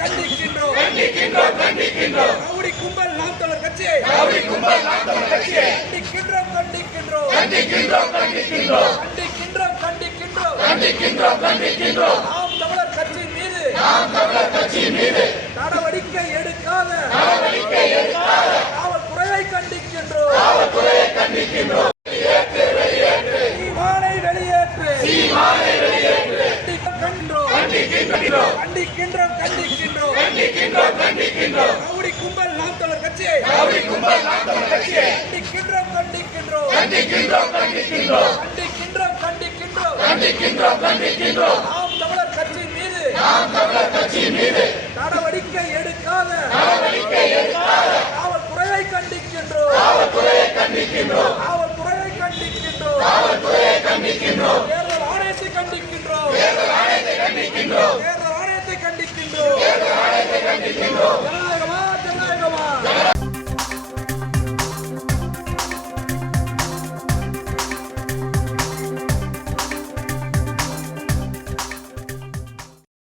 கண்டிக்கின்றோம் ரவுடி கும்பல் நாம் தமிழர் கட்சி கண்டிக்கின்றோம் நாம் தமிழர் கட்சி மீது நடவடிக்கை எடுக்காத காவல்துறையை கண்டிக்கின்றோம் சீமானை வெளியேற்று கண்டிக்கின்றோம் ரவுடி கும்பல் நாம் தமிழர் கட்சி கண்டிக்கின்றோம் நாம் தமிழர் கட்சி மீது நடவடிக்கை எடுக்காத காவல்துறையை கண்டிக்கின்றோம் தேர்தல் ஆணையத்தை கண்டிக்கின்றோம்